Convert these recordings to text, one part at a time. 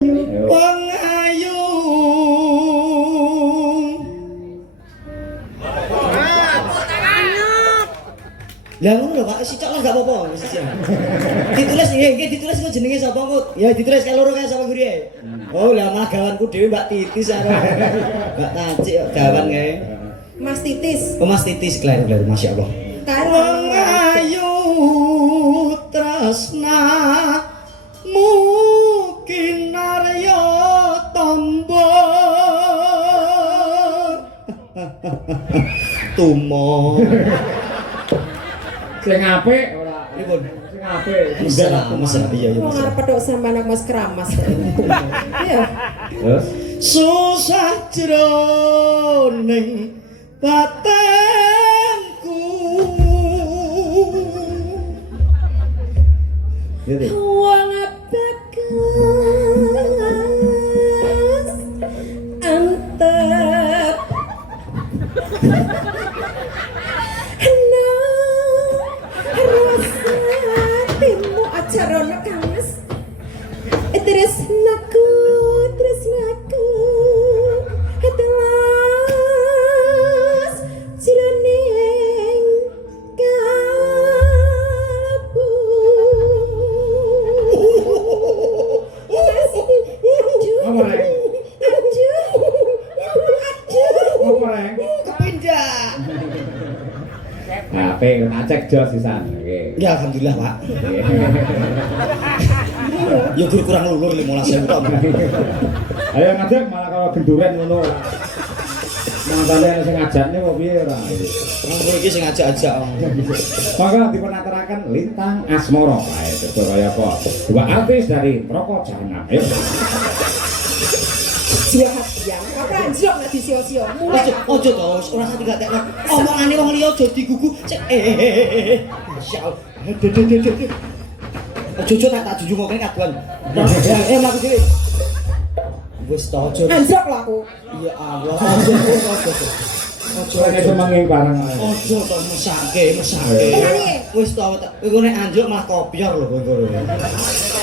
Wong ayu lah ngono lho Pak, sicok lah gak apa-apa mesti. Ditulis nggih, ditulis kok jenenge sapa kok? Ya ditulis kaloro kae sapa guri. Oh, lah malah gawanku dhewe Mbak Titis karo Mbak Tacik kok gawan kae. Mas Titis. Oh, Mas Titis klar, masyaallah. Wong ayu tresna mungkin narya tombo tumo sing apik ora pripun sing apik mesra iya Wong arep pedhok sampean aku Mas Kramas. Iya. terus susah jroning batinku gitu Wong bagus antep rasa timu acarana kanges tresnaku telas jroning kalbu apa rek apa rek kepindah apik tak cek jos sisan oke ya alhamdulillah Pak ya kurang lulur 15.000 tok ayo ngajak malah kalau genduren ngono mangkane sing ngajakne kok piye ora Mangko iki sing ajak-ajak. maka dipenaturaken Lintang Asmara kae coba kaya apa dua artis dari Rokok Jahanam ayo jahat yang apa anjlok nek disio-sio mulai Ojo to, ora usah digatekno. Omongane wong liya aja digugu. Masyaallah. Ojo tak junjung kene kaduan. Mlaku dhewe. Wis to ojo. anjlok lah aku Ya Allah, ojo. nek semenging bareng ae Ojo to mesake. Wis to kowe nek anjuk malah kopior lho kowe.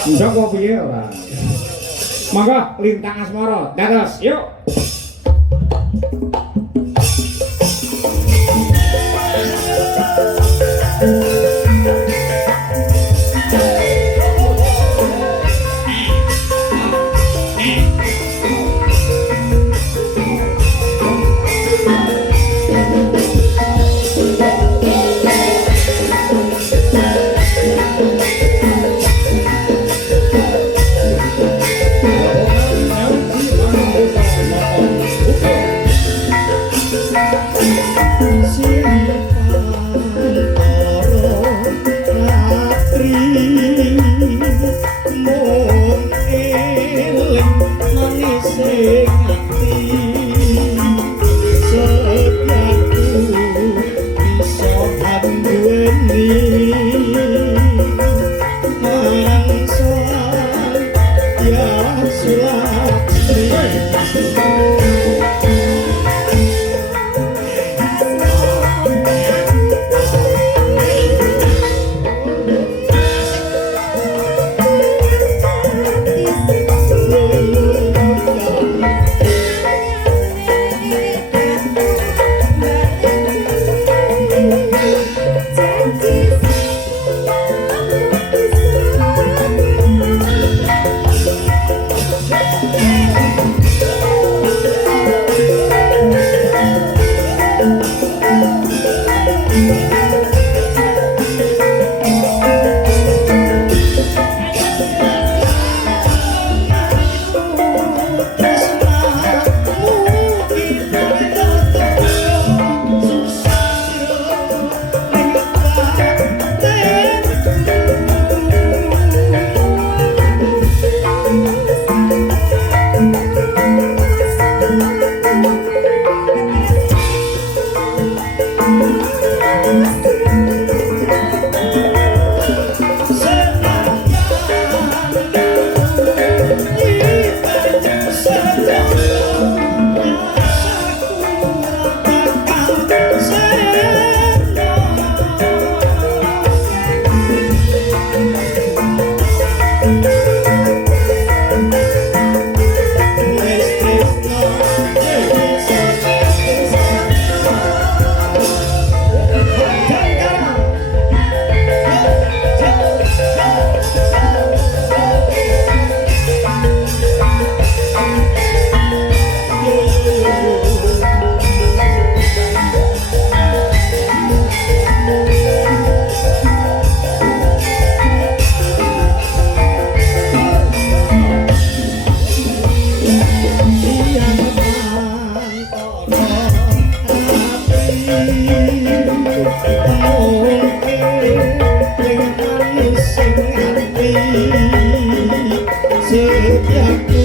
Ndak kok piye ora. Mangga Lintang Asmara, dados yuk.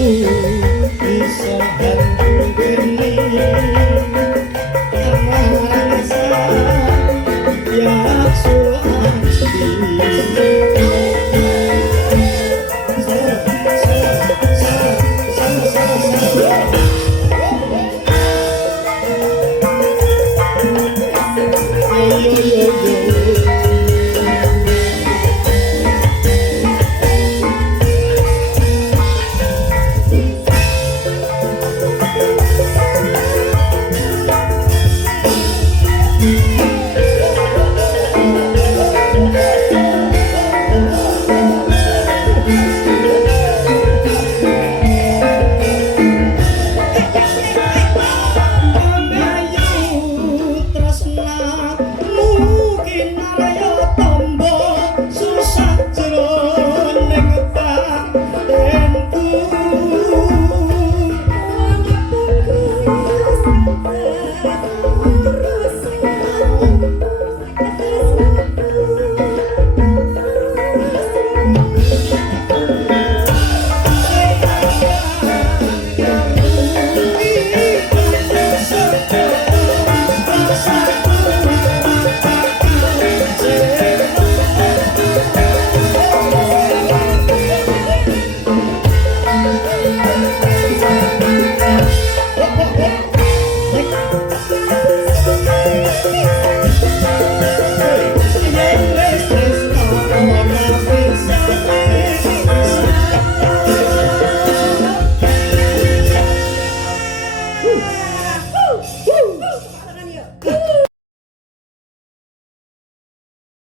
bisa handungeni amarasa ya suasti